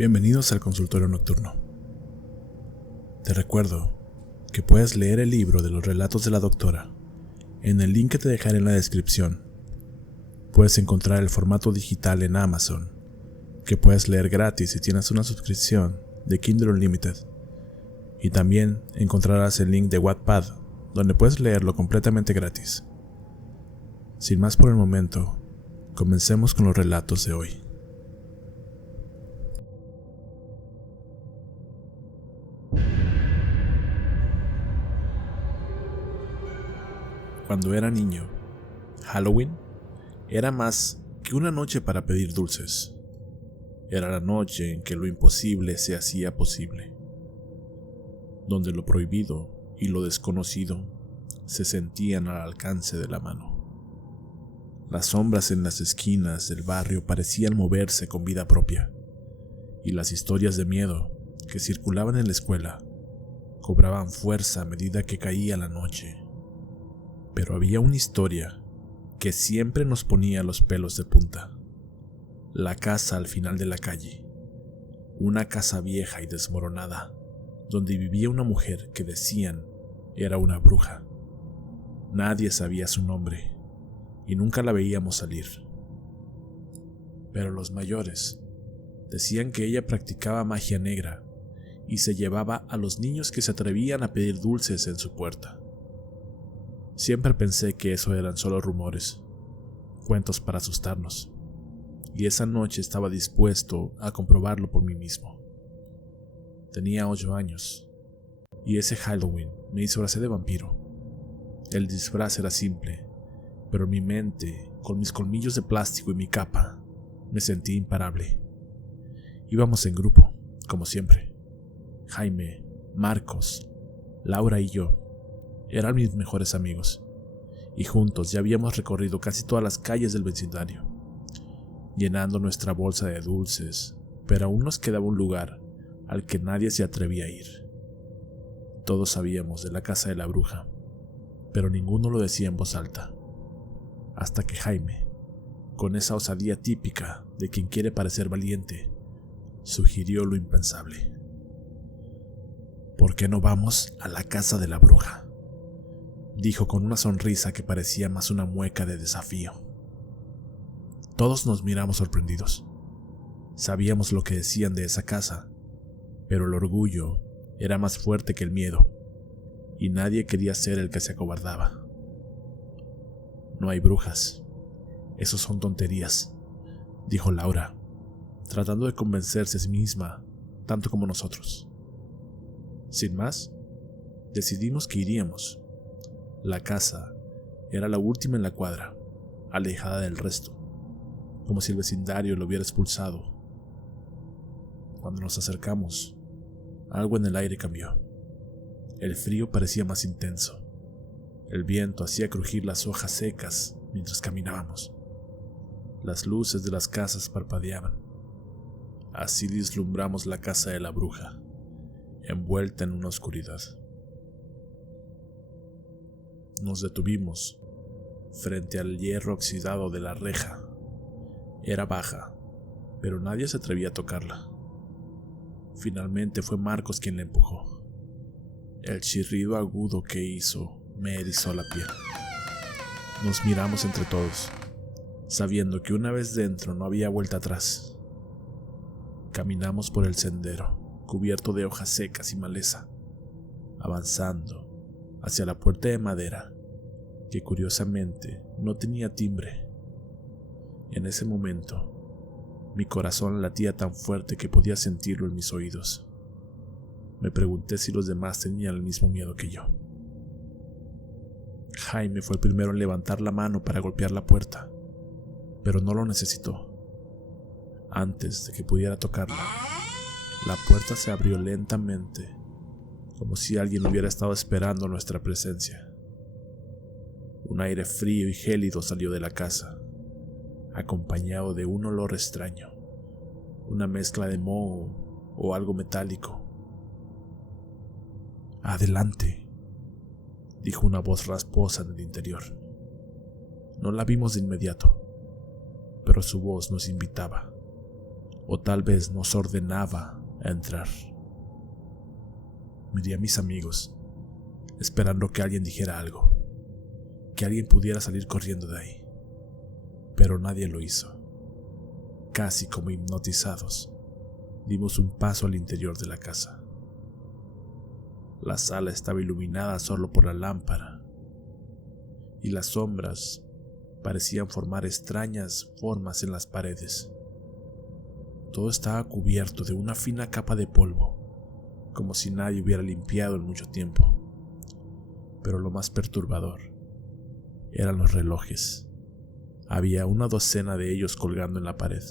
Bienvenidos al consultorio nocturno. Te recuerdo que puedes leer el libro de los relatos de la doctora en el link que te dejaré en la descripción. Puedes encontrar el formato digital en Amazon, que puedes leer gratis si tienes una suscripción de Kindle Unlimited. Y también encontrarás el link de Wattpad, donde puedes leerlo completamente gratis. Sin más por el momento, comencemos con los relatos de hoy. Cuando era niño, Halloween era más que una noche para pedir dulces. Era la noche en que lo imposible se hacía posible, donde lo prohibido y lo desconocido se sentían al alcance de la mano. Las sombras en las esquinas del barrio parecían moverse con vida propia, y las historias de miedo que circulaban en la escuela cobraban fuerza a medida que caía la noche. Pero había una historia que siempre nos ponía los pelos de punta. La casa al final de la calle. Una casa vieja y desmoronada, donde vivía una mujer que decían era una bruja. Nadie sabía su nombre y nunca la veíamos salir. Pero los mayores decían que ella practicaba magia negra y se llevaba a los niños que se atrevían a pedir dulces en su puerta. Siempre pensé que eso eran solo rumores, cuentos para asustarnos, y esa noche estaba dispuesto a comprobarlo por mí mismo. Tenía 8 años, y ese Halloween me disfracé de vampiro. El disfraz era simple, pero en mi mente, con mis colmillos de plástico y mi capa, me sentí imparable. Íbamos en grupo, como siempre. Jaime, Marcos, Laura y yo eran mis mejores amigos, y juntos ya habíamos recorrido casi todas las calles del vecindario, llenando nuestra bolsa de dulces, pero aún nos quedaba un lugar al que nadie se atrevía a ir. Todos sabíamos de la casa de la bruja, pero ninguno lo decía en voz alta, hasta que Jaime, con esa osadía típica de quien quiere parecer valiente, sugirió lo impensable. ¿Por qué no vamos a la casa de la bruja?, dijo con una sonrisa que parecía más una mueca de desafío. Todos nos miramos sorprendidos. Sabíamos lo que decían de esa casa, pero el orgullo era más fuerte que el miedo, y nadie quería ser el que se acobardaba. No hay brujas. Esos son tonterías, dijo Laura, tratando de convencerse a sí misma, tanto como nosotros. Sin más, decidimos que iríamos. La casa era la última en la cuadra, alejada del resto, como si el vecindario lo hubiera expulsado. Cuando nos acercamos, algo en el aire cambió. El frío parecía más intenso. El viento hacía crujir las hojas secas mientras caminábamos. Las luces de las casas parpadeaban. Así vislumbramos la casa de la bruja, envuelta en una oscuridad. Nos detuvimos frente al hierro oxidado de la reja. Era baja, pero nadie se atrevía a tocarla. Finalmente fue Marcos quien la empujó. El chirrido agudo que hizo me erizó la piel. Nos miramos entre todos, sabiendo que una vez dentro no había vuelta atrás. Caminamos por el sendero, cubierto de hojas secas y maleza, avanzando hacia la puerta de madera, que curiosamente no tenía timbre. En ese momento, mi corazón latía tan fuerte que podía sentirlo en mis oídos. Me pregunté si los demás tenían el mismo miedo que yo. Jaime fue el primero en levantar la mano para golpear la puerta, pero no lo necesitó. Antes de que pudiera tocarla, la puerta se abrió lentamente, como si alguien hubiera estado esperando nuestra presencia. Un aire frío y gélido salió de la casa, acompañado de un olor extraño, una mezcla de moho o algo metálico. «Adelante», dijo una voz rasposa en el interior. No la vimos de inmediato, pero su voz nos invitaba. o tal vez nos ordenaba entrar. Miré a mis amigos, esperando que alguien dijera algo, que alguien pudiera salir corriendo de ahí, pero nadie lo hizo. Casi como hipnotizados, dimos un paso al interior de la casa. La sala estaba iluminada solo por la lámpara, y las sombras parecían formar extrañas formas en las paredes. Todo estaba cubierto de una fina capa de polvo, como si nadie hubiera limpiado en mucho tiempo. Pero lo más perturbador eran los relojes. Había una docena de ellos colgando en la pared,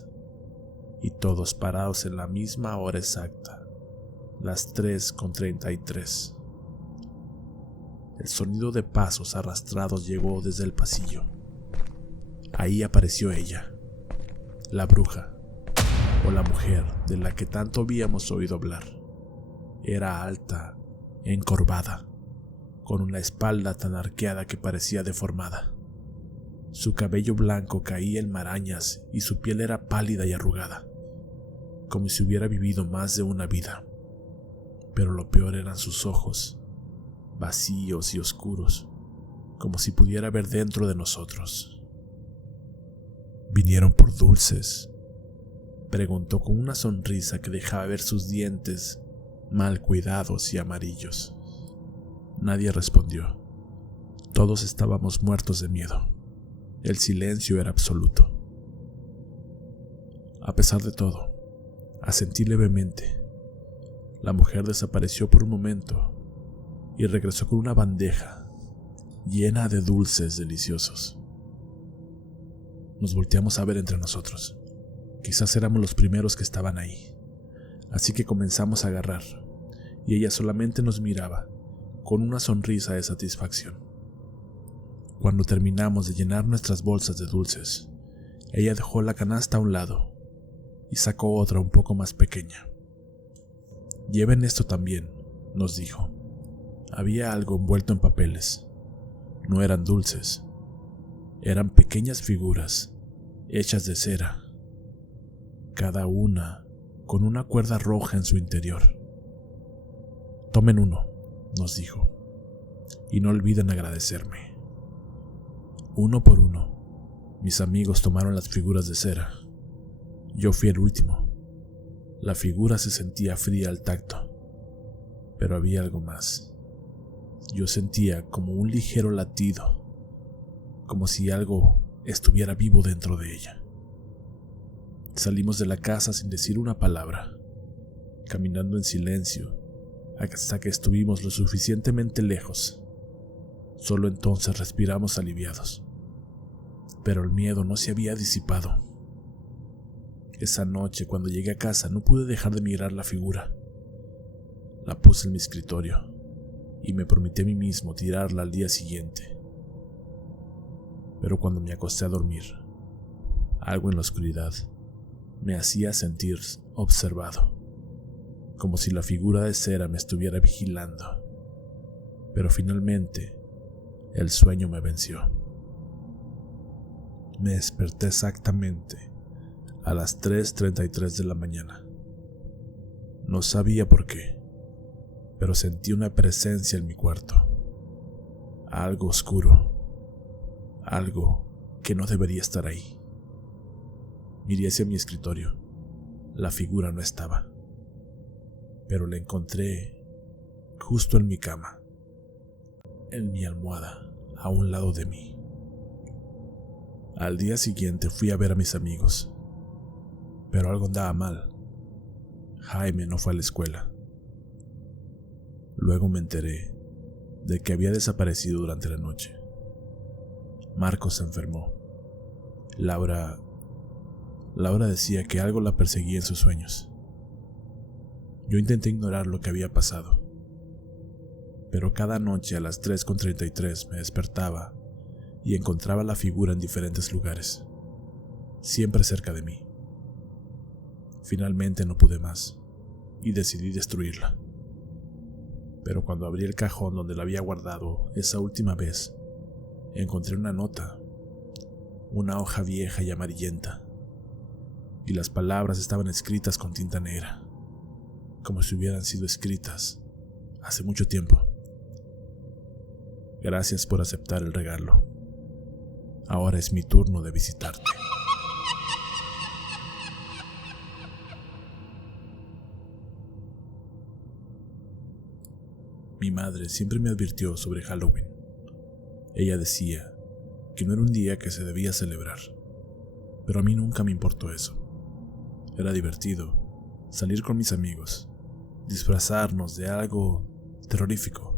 y todos parados en la misma hora exacta, las 3:33. El sonido de pasos arrastrados llegó desde el pasillo. Ahí apareció ella, la bruja, o la mujer de la que tanto habíamos oído hablar. Era alta, encorvada, con una espalda tan arqueada que parecía deformada. Su cabello blanco caía en marañas y su piel era pálida y arrugada, como si hubiera vivido más de una vida. Pero lo peor eran sus ojos, vacíos y oscuros, como si pudiera ver dentro de nosotros. ¿Vinieron por dulces?, preguntó con una sonrisa que dejaba ver sus dientes mal cuidados y amarillos. Nadie respondió. Todos estábamos muertos de miedo. El silencio era absoluto. A pesar de todo, asentí levemente. La mujer desapareció por un momento y regresó con una bandeja llena de dulces deliciosos. Nos volteamos a ver entre nosotros. Quizás éramos los primeros que estaban ahí, así que comenzamos a agarrar, y ella solamente nos miraba con una sonrisa de satisfacción. Cuando terminamos de llenar nuestras bolsas de dulces, ella dejó la canasta a un lado y sacó otra un poco más pequeña. «Lleven esto también», nos dijo. Había algo envuelto en papeles. No eran dulces, eran pequeñas figuras hechas de cera, cada una con una cuerda roja en su interior. «Tomen uno», nos dijo, «y no olviden agradecerme». Uno por uno, mis amigos tomaron las figuras de cera. Yo fui el último. La figura se sentía fría al tacto, pero había algo más. Yo sentía como un ligero latido, como si algo estuviera vivo dentro de ella. Salimos de la casa sin decir una palabra, caminando en silencio hasta que estuvimos lo suficientemente lejos. Solo entonces respiramos aliviados. Pero el miedo no se había disipado. Esa noche, cuando llegué a casa, no pude dejar de mirar la figura. La puse en mi escritorio y me prometí a mí mismo tirarla al día siguiente. Pero cuando me acosté a dormir, algo en la oscuridad me hacía sentir observado, como si la figura de cera me estuviera vigilando. Pero finalmente, el sueño me venció. Me desperté exactamente a las 3:33 de la mañana. No sabía por qué, pero sentí una presencia en mi cuarto. Algo oscuro, algo que no debería estar ahí. Miré hacia mi escritorio. La figura no estaba, pero la encontré justo en mi cama, en mi almohada, a un lado de mí. Al día siguiente fui a ver a mis amigos, pero algo andaba mal. Jaime no fue a la escuela. Luego me enteré de que había desaparecido durante la noche. Marcos se enfermó. Laura decía que algo la perseguía en sus sueños. Yo intenté ignorar lo que había pasado, pero cada noche a las 3:33 me despertaba y encontraba la figura en diferentes lugares, siempre cerca de mí. Finalmente no pude más y decidí destruirla. Pero cuando abrí el cajón donde la había guardado esa última vez, encontré una nota, una hoja vieja y amarillenta. y las palabras estaban escritas con tinta negra, como si hubieran sido escritas hace mucho tiempo. Gracias por aceptar el regalo. Ahora es mi turno de visitarte. Mi madre siempre me advirtió sobre Halloween. Ella decía que no era un día que se debía celebrar, pero a mí nunca me importó eso. Era divertido salir con mis amigos, disfrazarnos de algo terrorífico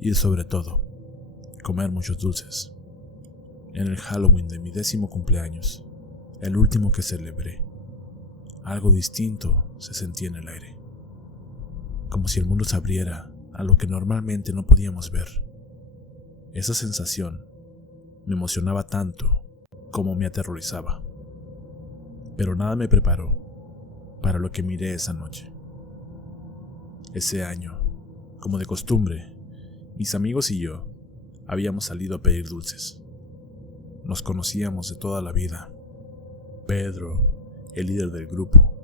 y, sobre todo, comer muchos dulces. En el Halloween de mi 10º cumpleaños, el último que celebré, algo distinto se sentía en el aire, como si el mundo se abriera a lo que normalmente no podíamos ver. Esa sensación me emocionaba tanto como me aterrorizaba, pero nada me preparó para lo que miré esa noche. Ese año, como de costumbre, mis amigos y yo habíamos salido a pedir dulces. Nos conocíamos de toda la vida. Pedro, el líder del grupo,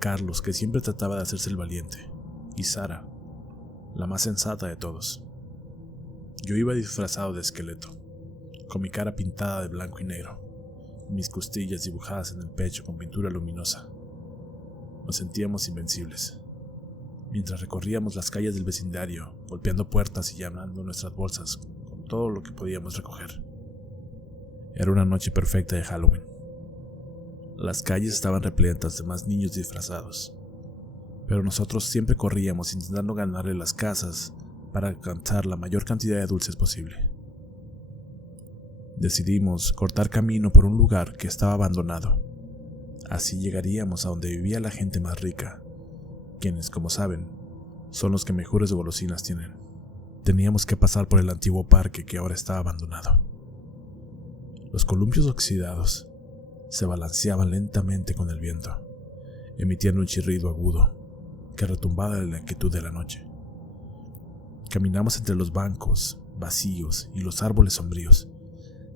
Carlos, que siempre trataba de hacerse el valiente, y Sara, la más sensata de todos. Yo iba disfrazado de esqueleto, con mi cara pintada de blanco y negro, mis costillas dibujadas en el pecho con pintura luminosa. Nos sentíamos invencibles, mientras recorríamos las calles del vecindario, golpeando puertas y llenando nuestras bolsas con todo lo que podíamos recoger. Era una noche perfecta de Halloween. Las calles estaban repletas de más niños disfrazados, pero nosotros siempre corríamos intentando ganarle las casas para alcanzar la mayor cantidad de dulces posible. Decidimos cortar camino por un lugar que estaba abandonado. Así llegaríamos a donde vivía la gente más rica, quienes, como saben, son los que mejores golosinas tienen. Teníamos que pasar por el antiguo parque que ahora estaba abandonado. Los columpios oxidados se balanceaban lentamente con el viento, emitiendo un chirrido agudo que retumbaba en la quietud de la noche. Caminamos entre los bancos vacíos y los árboles sombríos,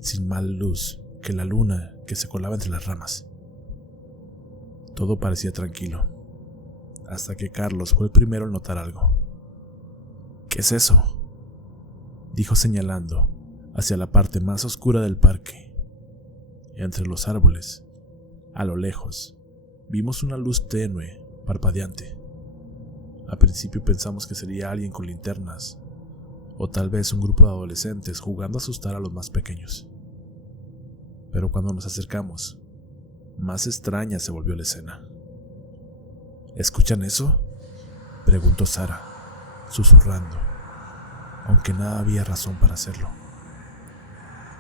sin más luz que la luna que se colaba entre las ramas. Todo parecía tranquilo, hasta que Carlos fue el primero en notar algo. ¿Qué es eso?, dijo señalando hacia la parte más oscura del parque. Entre los árboles, a lo lejos, vimos una luz tenue, parpadeante. Al principio pensamos que sería alguien con linternas, o tal vez un grupo de adolescentes jugando a asustar a los más pequeños. Pero cuando nos acercamos, más extraña se volvió la escena. ¿Escuchan eso?, preguntó Sara, susurrando, aunque nada había razón para hacerlo.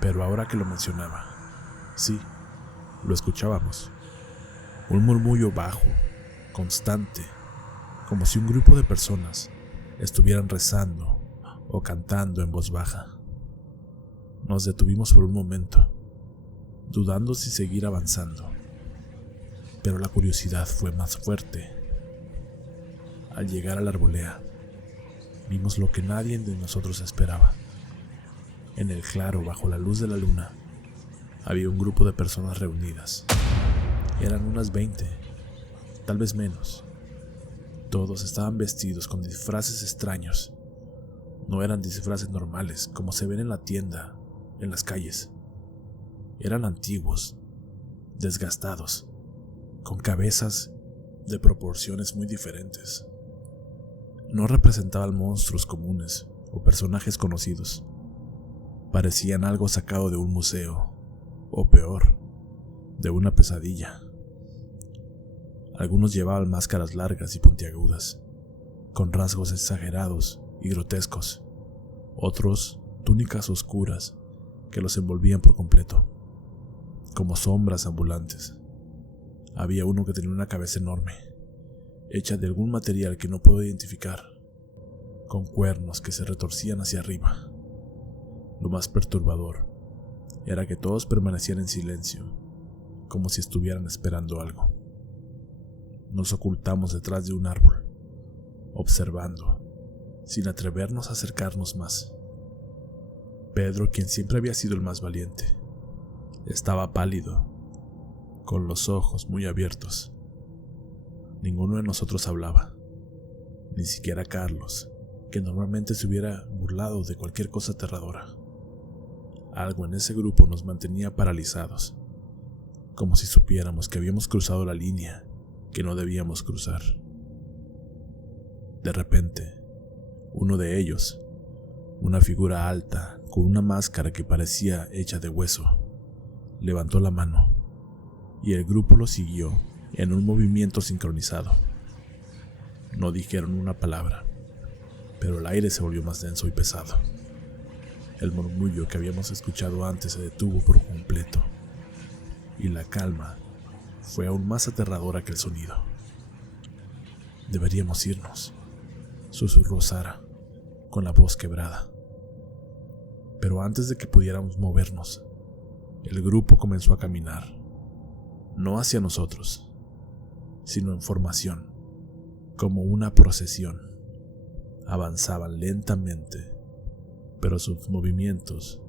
Pero ahora que lo mencionaba, sí, lo escuchábamos. Un murmullo bajo, constante, como si un grupo de personas estuvieran rezando o cantando en voz baja. Nos detuvimos por un momento, dudando si seguir avanzando, pero la curiosidad fue más fuerte. Al llegar a la arboleda, vimos lo que nadie de nosotros esperaba. En el claro, bajo la luz de la luna, había un grupo de personas reunidas. Eran unas 20, tal vez menos. Todos estaban vestidos con disfraces extraños. No eran disfraces normales, como se ven en la tienda, en las calles. Eran antiguos, desgastados, con cabezas de proporciones muy diferentes. No representaban monstruos comunes o personajes conocidos. Parecían algo sacado de un museo, o peor, de una pesadilla. Algunos llevaban máscaras largas y puntiagudas, con rasgos exagerados y grotescos. Otros, túnicas oscuras que los envolvían por completo, como sombras ambulantes. Había uno que tenía una cabeza enorme, hecha de algún material que no puedo identificar, con cuernos que se retorcían hacia arriba. Lo más perturbador era que todos permanecían en silencio, como si estuvieran esperando algo. Nos ocultamos detrás de un árbol, observando, sin atrevernos a acercarnos más. Pedro, quien siempre había sido el más valiente, estaba pálido, con los ojos muy abiertos. Ninguno de nosotros hablaba, ni siquiera Carlos, que normalmente se hubiera burlado de cualquier cosa aterradora. Algo en ese grupo nos mantenía paralizados, como si supiéramos que habíamos cruzado la línea que no debíamos cruzar. De repente, uno de ellos, una figura alta con una máscara que parecía hecha de hueso, levantó la mano y el grupo lo siguió en un movimiento sincronizado. No dijeron una palabra, pero el aire se volvió más denso y pesado. El murmullo que habíamos escuchado antes se detuvo por completo, y la calma fue aún más aterradora que el sonido. «Deberíamos irnos», susurró Sara, con la voz quebrada. Pero antes de que pudiéramos movernos, el grupo comenzó a caminar, no hacia nosotros, sino en formación, como una procesión. Avanzaban lentamente, pero sus movimientos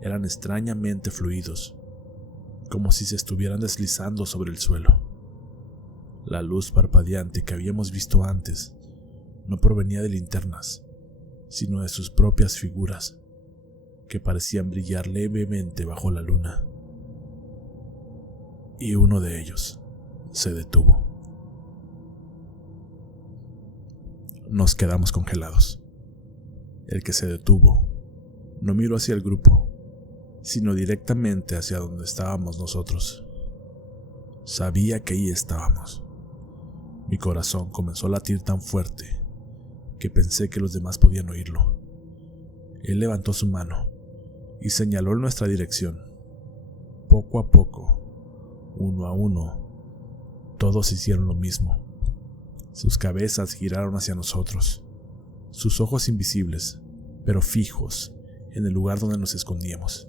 eran extrañamente fluidos, como si se estuvieran deslizando sobre el suelo. La luz parpadeante que habíamos visto antes no provenía de linternas, sino de sus propias figuras, que parecían brillar levemente bajo la luna. Y uno de ellos se detuvo. Nos quedamos congelados. El que se detuvo no miró hacia el grupo, sino directamente hacia donde estábamos nosotros. Sabía que ahí estábamos. Mi corazón comenzó a latir tan fuerte que pensé que los demás podían oírlo. Él levantó su mano y señaló en nuestra dirección. Poco a poco, uno a uno, todos hicieron lo mismo. Sus cabezas giraron hacia nosotros, sus ojos invisibles, pero fijos en el lugar donde nos escondíamos.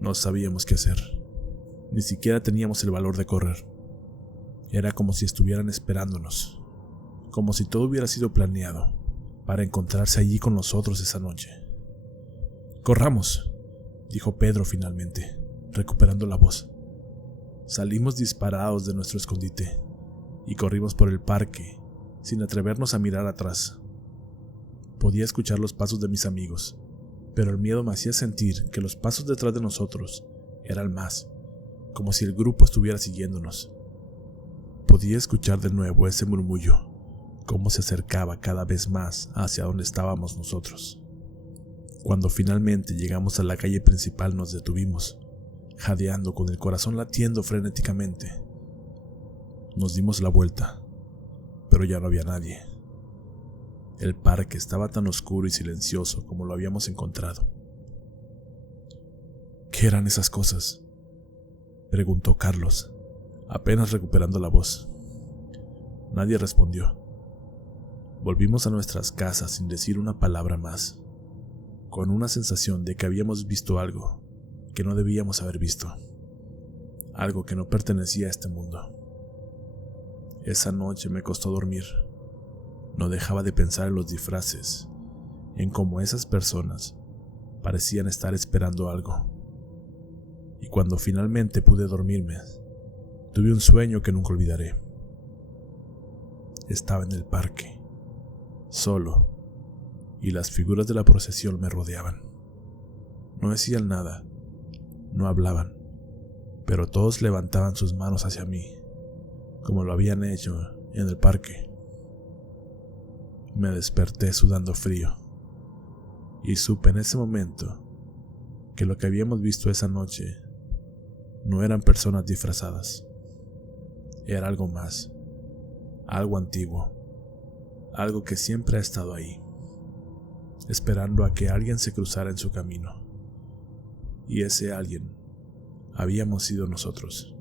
No sabíamos qué hacer, ni siquiera teníamos el valor de correr. Era como si estuvieran esperándonos, como si todo hubiera sido planeado para encontrarse allí con nosotros esa noche. «Corramos», dijo Pedro finalmente, recuperando la voz. Salimos disparados de nuestro escondite y corrimos por el parque sin atrevernos a mirar atrás. Podía escuchar los pasos de mis amigos, pero el miedo me hacía sentir que los pasos detrás de nosotros eran más, como si el grupo estuviera siguiéndonos. Podía escuchar de nuevo ese murmullo, cómo se acercaba cada vez más hacia donde estábamos nosotros. Cuando finalmente llegamos a la calle principal nos detuvimos, jadeando con el corazón latiendo frenéticamente. Nos dimos la vuelta, pero ya no había nadie. El parque estaba tan oscuro y silencioso como lo habíamos encontrado. «¿Qué eran esas cosas?», preguntó Carlos, apenas recuperando la voz. Nadie respondió. Volvimos a nuestras casas sin decir una palabra más, con una sensación de que habíamos visto algo que no debíamos haber visto, algo que no pertenecía a este mundo. Esa noche me costó dormir. No dejaba de pensar en los disfraces, en cómo esas personas parecían estar esperando algo. Y cuando finalmente pude dormirme, tuve un sueño que nunca olvidaré. Estaba en el parque, solo, y las figuras de la procesión me rodeaban. No decían nada, no hablaban, pero todos levantaban sus manos hacia mí, como lo habían hecho en el parque. Me desperté sudando frío, y supe en ese momento que lo que habíamos visto esa noche no eran personas disfrazadas. Era algo más, algo antiguo, algo que siempre ha estado ahí, esperando a que alguien se cruzara en su camino. Y ese alguien habíamos sido nosotros.